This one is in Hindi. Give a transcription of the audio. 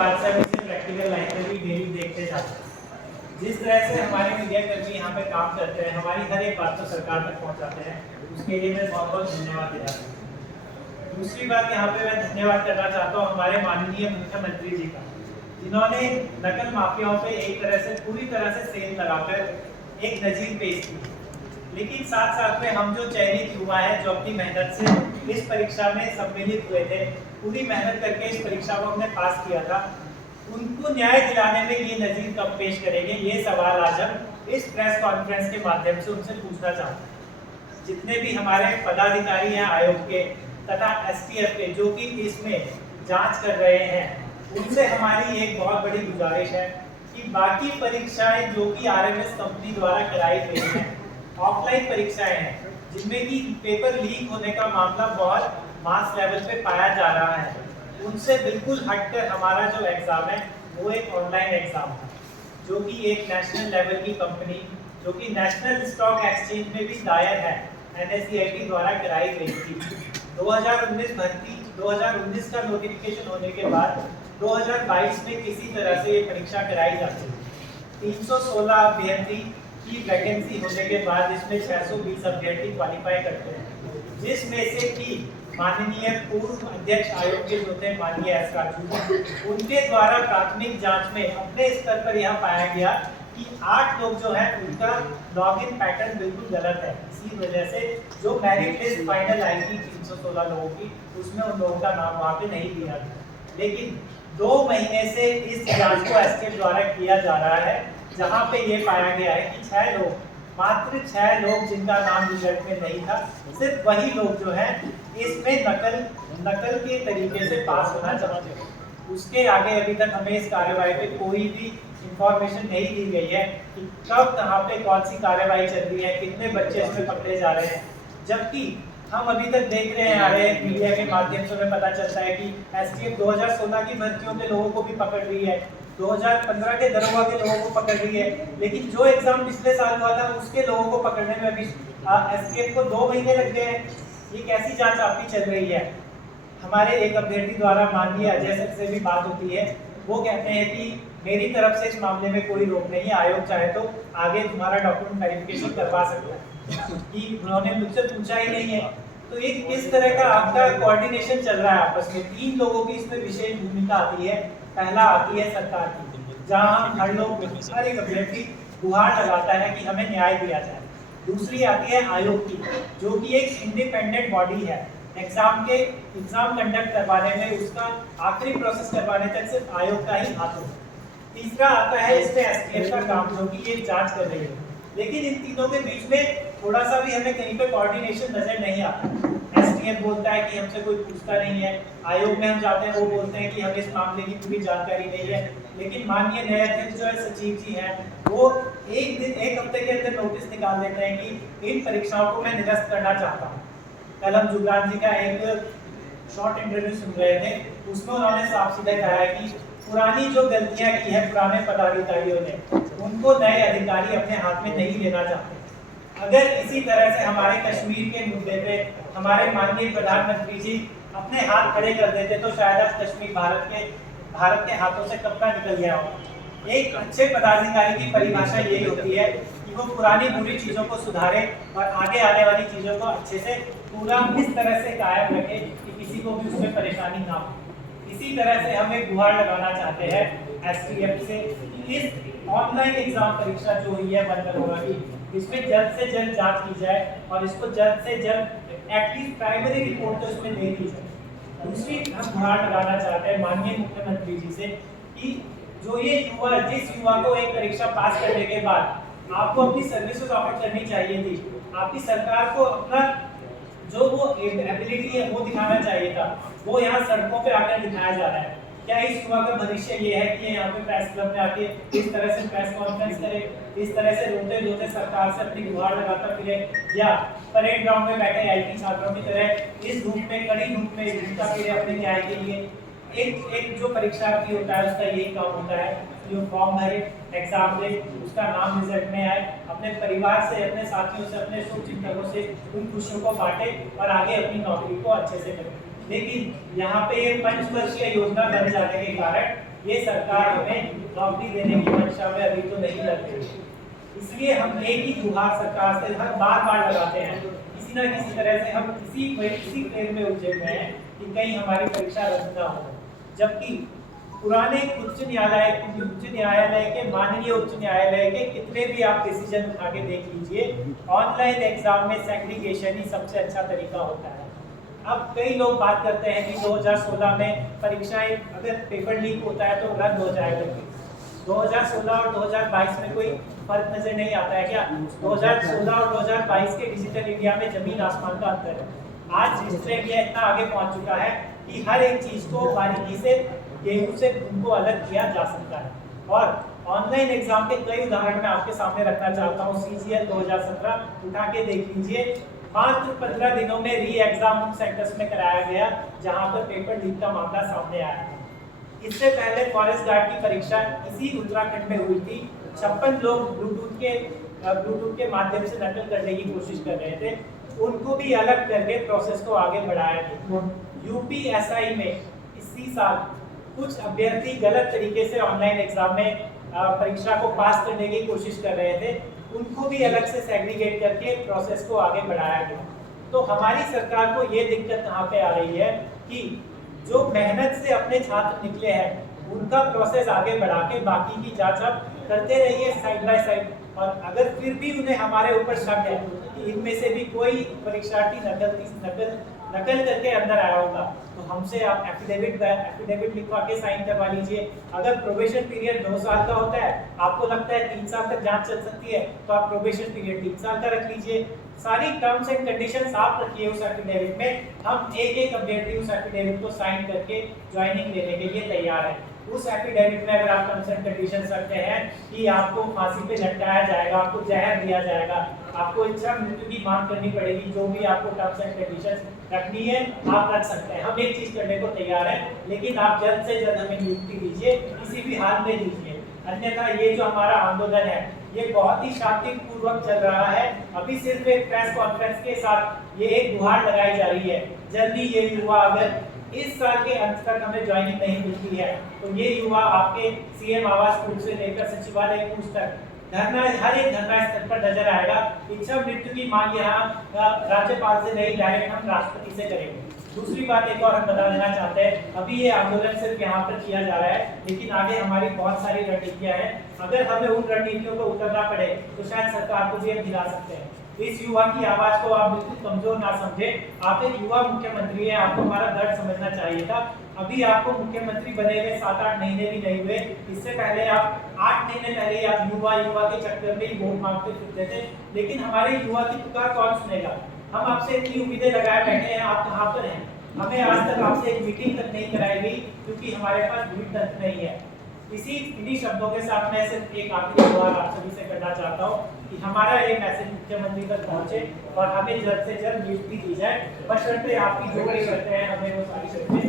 वाट्सएप से प्रैक्टिकल लाइफ में भी डेली देखते जाते हैं। जिस तरह से हमारे मीडिया कर्मी यहाँ पे काम करते हैं, हमारी हर एक बात को सरकार तक पहुँचाते हैं, उसके लिए मैं बहुत बहुत धन्यवाद देना चाहता हूँ। दूसरी बात यहाँ पे मैं धन्यवाद करना चाहता हूँ हमारे माननीय मुख्यमंत्री जी का, जिन्होंने नकल माफियाओं पे एक तरह से पूरी तरह से सेल लगाकर एक नजीर पेश की। लेकिन साथ साथ में हम जो चयनित युवा है जो अपनी मेहनत से इस परीक्षा में सम्मिलित हुए थे, पूरी मेहनत करके इस परीक्षा को हमने पास किया था, उनको न्याय दिलाने में ये नजीर कब पेश करेंगे, ये सवाल आज हम इस प्रेस कॉन्फ्रेंस के माध्यम से उनसे पूछना चाहते हैं। जितने भी हमारे पदाधिकारी हैं आयोग के तथा एसटीएफ के जो कि इसमें जांच कर रहे हैं, उनसे हमारी एक बहुत बड़ी गुजारिश है कि बाकी परीक्षाएं जो कि आरएमएस कंपनी द्वारा कराई गई हैं, ऑफलाइन परीक्षाएं हैं जिनमें कि पेपर लीक होने का मामला बहुत मास लेवल पे पाया जा रहा है, उनसे बिल्कुल हटकर हमारा जो एग्जाम है वो एक ऑनलाइन एग्जाम है, जो कि एक नेशनल लेवल की कंपनी जो कि नेशनल स्टॉक एक्सचेंज में भी दायर है, NSEIT द्वारा कराई गई थी। 2019 भर्ती 2019 का नोटिफिकेशन होने के बाद 2022 में किसी तरह से ये परीक्षा कराई जाती है। 316 अभ्यर्थी की वैकेंसी होने के बाद इसमें 620 अभ्यर्थी क्वालिफाई करते हैं, जिसमें से कि माननीय पूर्व अध्यक्ष आयोग के जो थे माननीय एस काजू, उनके द्वारा प्राथमिक जांच में अपने स्तर पर यह पाया गया कि 8 लोग जो है उनका लॉगिन पैटर्न बिल्कुल गलत है। इसी वजह से जो मेरिट लिस्ट फाइनल आई थी 316 लोगों की, उसमें उन लोगों का नाम वहाँ पे नहीं दिया गया। लेकिन 2 महीने से इस जांच को एसटीएफ द्वारा किया जा रहा है, जहाँ पे ये पाया गया है कि 6 लोग, मात्र 6 लोग जिनका नाम रिजल्ट में नहीं था, सिर्फ वही लोग जो है इसमें नकल के तरीके से पास होना चाहते हैं। उसके आगे अभी तक हमें इस कार्यवाही पे कोई भी इंफॉर्मेशन नहीं दी गई है कि कब कहाँ पे कौन सी कार्यवाही चल रही है, कितने बच्चे इसमें पकड़े जा रहे हैं। जबकि हम अभी तक देख रहे हैं, आ रहे हैं मीडिया के माध्यम से हमें पता चलता है कि एसटीएफ 2016 की भर्तियों के लोगों को भी पकड़ रही है, 2015 के दरोगा के लोगों को पकड़ रही है, लेकिन जो एग्जाम पिछले साल हुआ था उसके लोगों को पकड़ने में अभी एसटीएफ को 2 महीने लग गए हैं। ये कैसी जांच आपकी चल रही है? हमारे एक अभ्यर्थी द्वारा माननीय अजय सर से भी बात होती है, वो कहते हैं कि मेरी तरफ से इस मामले में कोई रोक नहीं है, आयोग चाहे तो आगे तुम्हारा डॉक्यूमेंट वेरिफिकेशन करवा सकता है, कि उन्होंने मुझसे पूछा ही नहीं है। तो ये किस तरह का आपका कोऑर्डिनेशन चल रहा है आपस में? 3 लोगों की इसमें विशेष भूमिका आती है। पहला आती है सरकार की, जहां हम हर लोग, हर एक अभ्यर्थी गुहार लगाता है कि हमें न्याय दिया जाए। दूसरी आती है आयोग की, जो कि एक इंडिपेंडेंट बॉडी है, एग्जाम कंडक्ट करवाने में, उसका आखिरी प्रोसेस करवाने तक सिर्फ आयोग का ही हाथ होता है। तीसरा आता है इसमें एसटीएफ का काम, जो कि ये जांच कर रही है। लेकिन इन तीनों के बीच में थोड़ा सा भी हमें कहीं पे कोऑर्डिनेशन नजर नहीं आता। एसटीएफ बोलता है कि हमसे कोई पूछता नहीं है, आयोग में हम जाते हैं वो बोलते हैं कि हमें इस मामले की पूरी जानकारी नहीं है। लेकिन माननीय नए अध्यक्ष जो है सचिव जी हैं, वो एक हफ्ते के अंदर नोटिस निकाल देते हैं कि इन परीक्षाओं को मैं निरस्त करना चाहता हूँ। कल हम जुगरान जी का एक शॉर्ट इंटरव्यू सुन रहे थे, उसमें उन्होंने साफ सीधे कहा है कि पुरानी जो गलतियां की है पुराने पदाधिकारियों ने, उनको नए अधिकारी अपने हाथ में नहीं लेना चाहते। अगर इसी तरह से हमारे कश्मीर के मुद्दे पे हमारे माननीय प्रधानमंत्री जी अपने हाथ खड़े कर देते तो शायद आज कश्मीर भारत के हाथों से कब का निकल गया होगा। एक अच्छे पदाधिकारी की परिभाषा यही होती है कि वो पुरानी बुरी चीजों को सुधारे और आगे आने वाली चीजों को अच्छे से पूरा इस तरह से कायम रखे कि किसी को भी उसमें परेशानी ना हो। इसी तरह से हम एक गुहार लगाना चाहते हैं एसटीएफ से कि इस ऑनलाइन एग्जाम परीक्षा जो हुई है 1 करोड़ की, इसमें जल्द से जल्द जांच की जाए और इसको जल्द से जल्द एटलीस्ट प्राइमरी रिपोर्ट तो इसमें दे दी जाए। दूसरी हम गुहार लगाना चाहते हैं माननीय मुख्यमंत्री जी से कि जो ये युवा, जिस युवा को एक परीक्षा पास करने के बाद आपको अपनी सर्विसेज ऑफर करनी चाहिए थी, आपकी सरकार को अपना जो वो एबिलिटी है वो दिखाना चाहिए था, वो यहाँ सड़कों पे आकर दिखाया जा रहा है। क्या इस युवा का भविष्य ये है कि यहाँ पे प्रेस क्लब में आके इस तरह से प्रेस कॉन्फ्रेंस करे, इस तरह से रोते रोते सरकार से अपनी गुहार लगाता फिरे, या परेड ग्राउंड में बैठे आईटी छात्रों की तरह इस धूप में, कड़ी धूप में घूमता फिरे अपने न्याय के लिए? एक जो परीक्षार्थी होता है उसका यही काम होता है, जो फॉर्म भरे, एग्जाम दे, उसका नाम रिजल्ट में आए, अपने परिवार से, अपने साथियों से, अपने शुभचिंतकों से उन खुशियों को बांटे और आगे अपनी नौकरी को अच्छे से करे। लेकिन यहाँ पे ये 5 वर्षीय योजना बन जाने के कारण ये सरकार हमें नौकरी देने की परीक्षा में अभी तो नहीं लग रही है। इसलिए हम एक ही गुहार सरकार से हर बार लगाते हैं, किसी ना किसी तरह से हम इसी फेर में उलझे हुए हैं कि कहीं हमारी परीक्षा रद्द ना हो। जबकि पुराने उच्च न्यायालय के माननीय उच्च न्यायालय के कितने भी आप डिसीजन उठा के देख लीजिए, ऑनलाइन एग्जाम में सेग्रीगेशन ही सबसे अच्छा तरीका होता है। अब कई लोग बात करते हैं कि 2016 में परीक्षाएं अगर पेपर लीक होता है तो रद्द हो जाएगा। 2016 और 2022 में कोई फर्क नजर नहीं आता है क्या? 2016 और 2022 के डिजिटल इंडिया में जमीन आसमान का अंतर है। आज डिजिटल इंडिया इतना आगे पहुंच चुका है कि हर एक चीज को बारीकी से गेहूं से उनको अलग किया जा सकता है। और ऑनलाइन एग्जाम के कई उदाहरण मैं आपके सामने रखना चाहता हूँ। CGL 2017 उठा के देख लीजिए, मात्र 15 दिनों में री एग्जाम उन सेक्टर्स में कराया गया जहां पर पेपर लीक का मामला सामने आया था। इससे पहले फॉरेस्ट गार्ड की परीक्षा इसी उत्तराखंड में हुई थी। 56 लोग ब्लूटूथ के माध्यम से नकल करने की कोशिश कर रहे थे, उनको भी अलग करके प्रोसेस को आगे बढ़ाया गया। UPSI में इसी साल कुछ अभ्यर्थी गलत तरीके से ऑनलाइन एग्जाम में परीक्षा को पास करने की कोशिश कर रहे थे, उनको भी अलग से सेग्रीगेट करके प्रोसेस को आगे बढ़ाया गया। तो हमारी सरकार को ये दिक्कत कहाँ पे आ रही है कि जो मेहनत से अपने छात्र निकले हैं उनका प्रोसेस आगे बढ़ा के बाकी की जांच आप करते रहिए साइड बाय साइड। और अगर फिर भी उन्हें हमारे ऊपर शक है कि इनमें से भी कोई परीक्षार्थी नकल करके अंदर आया होगा तो हमसे आप एफिडेविट लिखवा के साइन करवा लीजिए। अगर प्रोबेशन पीरियड 2 साल का होता है, आपको लगता है 3 साल तक जांच चल सकती है, तो आप प्रोबेशन पीरियड 3 साल का रख लीजिए। सारी टर्म्स एंड कंडीशंस आप रखिए उस एफिडेविट में। हम एक अभ्यर्थी उस एफिडेविट को साइन करके ज्वाइनिंग लेने के लिए तैयार है। उस एफिडेविट में अगर आप टर्म्स एंड कंडीशंस रखते हैं कि आपको फांसी पे लटकाया जाएगा, आपको जहर दिया जाएगा, आपको इच्छा मृत्यु की मांग करनी पड़ेगी, जो भी आपको टर्म्स एंड कंडीशंस रखनी है आप रख सकते हैं। हम एक चीज करने को तैयार है, लेकिन आप जल्द से जल्द हमें नियुक्ति दीजिए, किसी भी हाल में दीजिए। अन्यथा ये जो हमारा आंदोलन है ये बहुत ही शांतिपूर्वक चल रहा है। अभी सिर्फ एक प्रेस कॉन्फ्रेंस के साथ ये एक गुहार लगाई जा रही है, जल्दी ये युवा अगर इस साल के अंत तक हमें ज्वाइनिंग नहीं मिलती है तो ये युवा आपके CM आवास कूट से लेकर सचिवालय कूट तक हर एक धरना स्थल पर नजर आएगा। इच्छा मृत्यु की मांग यहाँ राज्यपाल से नहीं, डायरेक्ट हम राष्ट्रपति से करेंगे। दूसरी बात एक और हम बता देना चाहते हैं, अभी ये आंदोलन सिर्फ यहाँ पर किया जा रहा है, लेकिन आगे हमारी बहुत सारी रणनीतियां हैं। अगर हमें उन रणनीतियों पर उतरना पड़े तो शायद सरकार को भी हम हिला सकते हैं। इस युवा की आवाज को आप बिल्कुल कमजोर ना समझे। आप एक युवा मुख्यमंत्री है, आपको हमारा दर्द समझना चाहिए था। अभी आपको मुख्यमंत्री बने हुए 7-8 महीने भी नहीं हुए, इससे पहले आप 8 महीने पहले आप युवा के चक्कर में ही वोट मांगते फिरते थे। लेकिन हमारे युवा की पुकार कौन सुनेगा? हम आपसे इतनी उम्मीदें लगाए बैठे हैं, आप कहाँ पर हैं? हमें आज तक आपसे एक मीटिंग तक नहीं कराई गई क्योंकि हमारे पास भीड़ तंत्र नहीं है। इन्हीं शब्दों के साथ मैं सिर्फ एक आखिरी सवाल आप सभी से करना चाहता हूँ कि हमारा ये मैसेज मुख्यमंत्री तक पहुँचे और हमें जल्द से जल्द नियुक्ति दी जाए, बशर्ते आपकी जो भी शर्तें हैं हमें वो सारी शर्तें